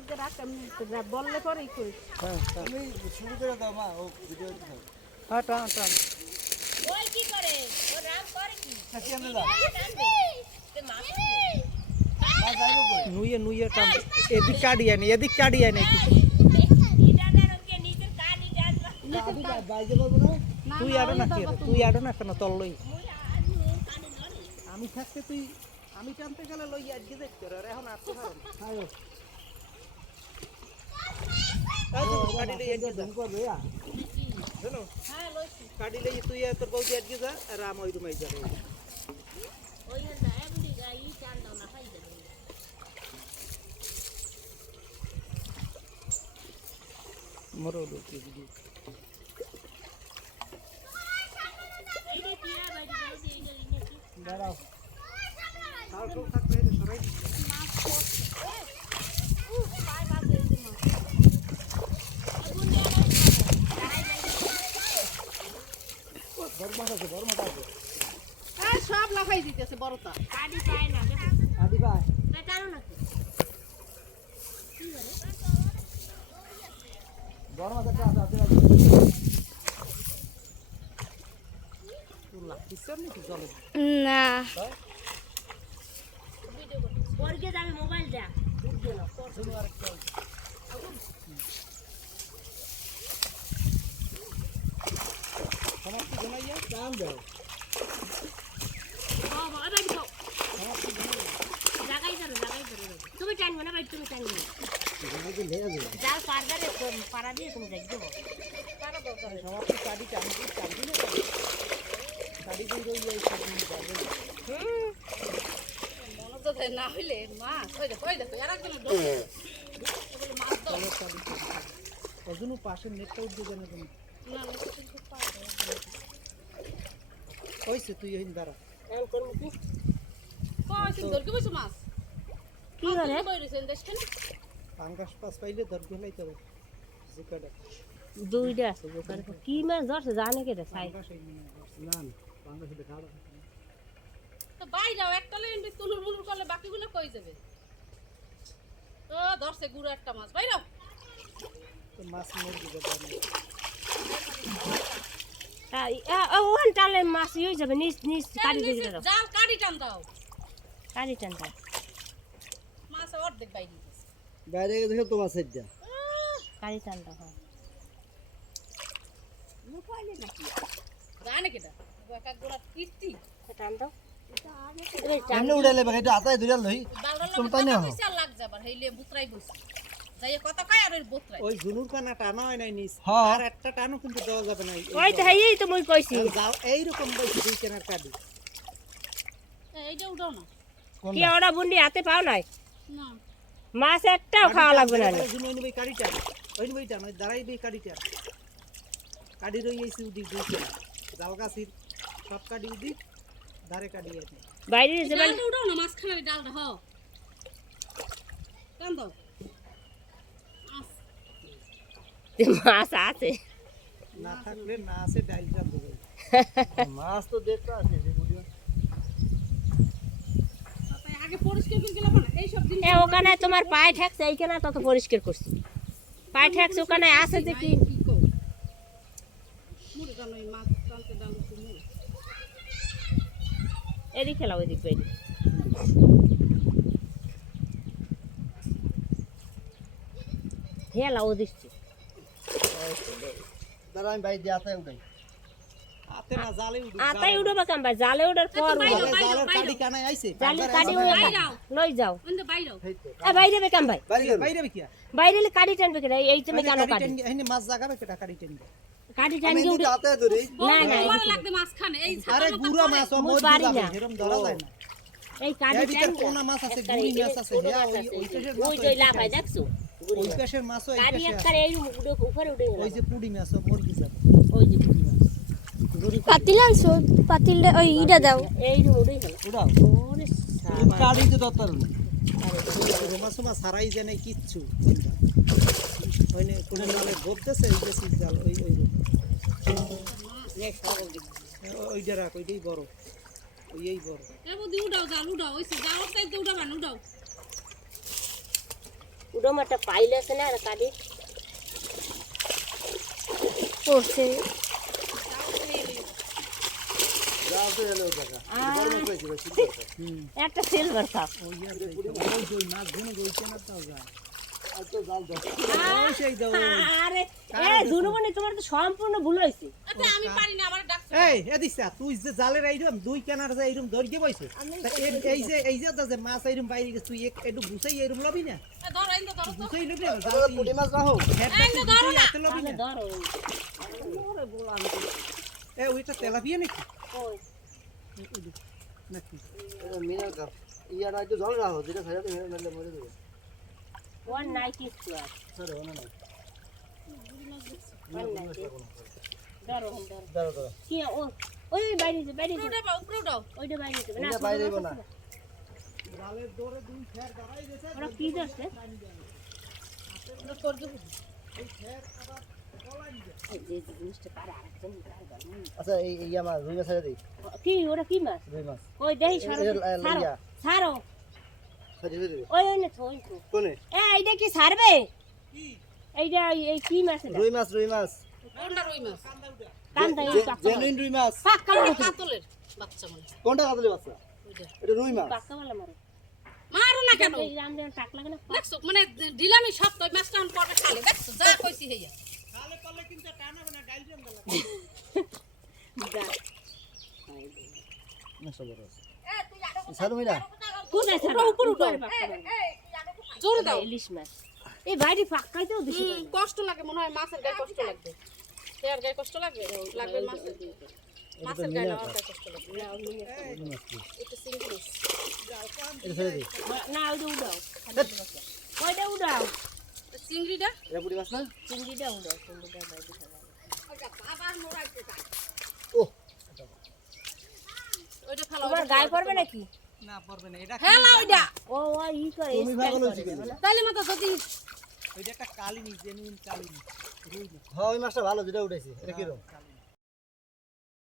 করে রাখ আমি বললে পরেই করি হ্যাঁ তুমি শুরু করে দাও মা ও ভিডিও দাও হ্যাঁ টান টান ওই কি করে ও রাম করে কি কাটি আমরা দাও তে মাছ মা যাইবো কই নুয়ে নুয়ে টান এদিক কাটিয়ে নে ইডানের ওকে নিজের কানি জানবা কাটি বাইজে বলবো না তুই আড়ো না কেন তোর লই আমি থাকতে তুই আমি টানতে গেলে লই আজকে দেখতে আর এখন আসতে পারো না আয়ো কাটি লই আজকে যা করবে ইয়া জানো হ্যাঁ লইছি কাটি লই তুই আর তোর বউদি আজকে যা আর রাম ওই রুমে যাবে ওই না এমনি গাই চান দাও না খাই দেবে মরো লোকে দিদি এইটা কি আর বাইরে গেল এই গলি নাকি দাঁড়াও আর সব থাকতে সরাই মাছ পড়ছে পায় মাছ দিতে মাছ আগুন দিয়ে দাঁড়াই যাই বর্মা আছে এই সব লাফাই দিতেছে বড়টা কাটি পায় না দেখো আদি ভাই পেটানো নাকি বর্মা আছে আছে তুলা কিসের নাকি জলে না ভিডিও কর পরকে যাবে মোবাইল দা উঠবে না শুনো আরেকটা সমস্ত জানাইয়া কাম দাও বাবা আবার দাও জায়গায় ধরো তুমি টানবে না ভাই তুমি টানবে তোমাকে লেয়া যাবে যাও পারদারে পারা দিয়ে তুমি যাই দেবো পারা দরকার সমস্ত কাটি টানবি না কাটি দিয়ে রই যাই মনোযোগ না হইলে মাছ ওই দেখো আর একজন মাছ দাও ওজনও পাশে নেটটা উঠবে জানে তুমি না কিন্তু পারে কইছে তুই হইন দাঁড়া এম করব কি কই তুমি ধরকে বসে মাছ কি করে বইরেছেন দেখছেন পাঙ্গাস পাস পাইলে ধর গেলাই তবে জিকাটা দুইটা আছে দোকানে কি মাছ ধরছে জানে কে রে সাই পাঙ্গাস এই মনে হয় না না পাঙ্গা শুধু খাড়া তো বাই যাও একটা লেন্ডি তুলুর মুলুর করলে বাকিগুলো কই যাবে তো ধরছে গুড়া একটা মাছ বাই যাও তো মাছ মরে যাবে ওখান টানলে মাছ হয়ে যাবে নিচ কাটি দিয়ে দিবে জাল কাটি টান দাও কাটি টানটা মাছ অর্ধেক বাই দিতেছে বাইরে দেখো তোমার সাইডটা কাটি টানটা হয় মুখাইলে নাকি জানে কেটা এক গোড়া কীর্তি টান দাও এমনি উড়াইলে এটা আতায় ধরে লই বালরার তুমি লগে তাই না কথা কইছে আর লাগ যাবার হইলে বুতরাই বসে যাই কথা কয় আর ওই বুতরাই ওই ঝুনুর কানা টানা হয় নাই নিচ হ্যাঁ। আর একটা টানো কিন্তু দেওয়া যাবে না ওই তো হেই তো মই কইছি যাও এইরকম বলছি দুই কেনার কাটি এইটা উঠাও না কি ওরা বুন্ডি হাতে পাও নাই না মাছ একটাও খাওয়া লাগবে না ঝুনু ওই নই কাটিটা ওই নইটা নই দাঁড়াই বই কাটিটা কাটি রই আইছি উদি দুই কেনা জাল গাছির সব কাটি উদি ধারে কাটি আছে বাইরে যে ডালটা উঠাও না মাঝখানে ডালটা হ কান দাও মাছ আছে না থাকলে না আছে ডাইল চাল দেবে মাছ তো দেখতে আছে যে ভিডিও তাই আগে পরিষ্কার করে গেলাম না এই সব দিন ওখানে তোমার পায়ে ঠেকছে এইখানে তত পরিষ্কার করছি পায়ে ঠেকছে ওখানে আছে যে কি কো মুড়ে কান ওই মাছ টানতে ডাল তুমি এদিক খেলা ওইদিক বাইরে হেলা ও দিচ্ছি দাঁড়া আমি বাইরে আতায় উঠাই হাতে না জালে উঠি আতাই উঠবে কাম ভাই জালে উঠার পর জালের কাটি কানাই আইছে জালি কাটি লই যাও অন্ধ বাইরো বাইরে বে কাম ভাই বাইরে বিকিয়া বাইরে কাটি টানবে কেন এই তুমি কেন কাটি এনে মাছ জাগাবে কেটা কাটি টেনবে কাটি আমি টানবে এদিকে আতায় ধরি না না তোমার লাগবে মাছখানে এই আরে গুড়া মাছ ও মর পারি যাবে না। এরকম ধরা যায় না এই কাটি এর ভিতর টানবে কোনা মাছ আছে গুড়ি মাছ আছে হ্যাঁ ওই পেশের মাছ ওই যে লাফাই দেখছো ওই পেশের মাছ ওই কাটি পেশের একবার এই উপরে উঠে গেল ওই যে পুডি মাছ ও মর গিয়েছে ওই যে পুরি মাছ গুড়ি পাতিল আনছো পাতিলটা ওই ইটা দাও এই রুম উঠে গেল উঠাও ওরে কাড়ি তো দত্তর রোমা সোমা সারাই জানে কিচ্ছু ওইনে কোন নালে গবতেছে এই যে সিজ জাল ওই ওই ওইটা রাখ ওইটাই বড় ওই বড় এর মধ্যে উঠাও জাল উঠাও ওই জাল তাই তো উঠাবা উঠাও উডম একটা পাইল আছে না আর কাটি পড়ছে যা আছে এলো কাকা বড় মাছ পাইছি ভাই একটা সিলভার কাপ ওই মাছ ধুনো গইছে না তো যা আর তো জাল দাও ওই সেই দাও আরে এ দুনুমনি তোমার তো সম্পূর্ণ ভুল হইছে আচ্ছা আমি পারি না আবার ডাকছে এই এদিসা তুই যে জালের আইরম দুই কেনার যে আইরম দর্গে বইছে এই যে মাছ আইরম বাইরে গেছে তুই একটু বুঝাই আইরম লবি না ধরো ইন্দো ধরো তো বুঝাই লবি না তাহলে পুঁটি মাছ না হোক হাতে লবি তাহলে না ধরো এ ওইটা তেলাপিয়া নাকি ওই নাকি এটা মিনার কাপ ইয়া না একটু জল রাখো যেটা খাইতে মেরে মেরে মরে দেবে ওয়ান নাইট কিছু আর স্যার ওনা না ওয়ান নাইট ধরো ধরো দাঁড়া দাঁড়া কি ও ওই বাইরে উপরে উঠাও উপরে উঠাও ওইটা বাইরে যাবে না এটা বাইরে যাবো না জালের দৌড়ে দুই ফের দাঁড়াই গেছে ওরা কি ধরছে এই যে জিনিসটা পারে আরেকজন আচ্ছা এই ইয়া মাছ রুই মাছ ছেড়ে দিই কি ওরা কি মাছ রুই মাছ ওই দেই ছাড়ো ছাড়ো ইয়া ছাড়ো ছেড়ে দিবি ওই না থই তো কোনে এ এইটা কি ছাড়বে এইটা এই কি মাছ এটা রুই মাছ কোনটা রুই মাছ কান্দা এই পাকা জেনুইন রুই মাছ পাকা কাতলের বাচ্চা মানে কোনটা কাতলি বাচ্চা এটা রুই মাছ পাকা वाला মারো মারো না কেন এই রাম দেন টাক লাগে না দেখছো মানে দিলামি সব তো মাছটা অন পরে খালে দেখছো যা কইছি হেয়া তাহলে পারলে কিন্তু টানা না ডাইল দেন দাও দা না সবর আছে ছাড়ো মিলা কোন আছে উপর উপর জোরে দাও ইলিশ মাছ এই বাইরে পাকাইতেও দিছি কষ্ট লাগে মনে হয় মাছের গায়ে কষ্ট লাগবে এর গায়ে কষ্ট লাগবে লাগবে মাছের মাছের গায়ে না আর গায়ে কষ্ট লাগবে এটা সিঙ্গি মাছ এটা ছেড়ে দিই না ওইটা উড়াও ওইটা উড়াও চিংড়িটা এটা পুঁটি মাছ না চিংড়িটা উড়াও চিংড়িটা বাইরে খাওয়া ও ওইটা ফেলা তোমার গায়ে পড়বে নাকি না পারবে না এটা ফেলা ওইটা ও ই করে তুমি পাগল হইছো কেন তাইলে মাথা যদি ওইটা একটা কালিনি জেনুইন কালিনি রুই না হ্যাঁ ওই মাছটা ভালো যেটা উঠেছে এটা কি রকম কালিনি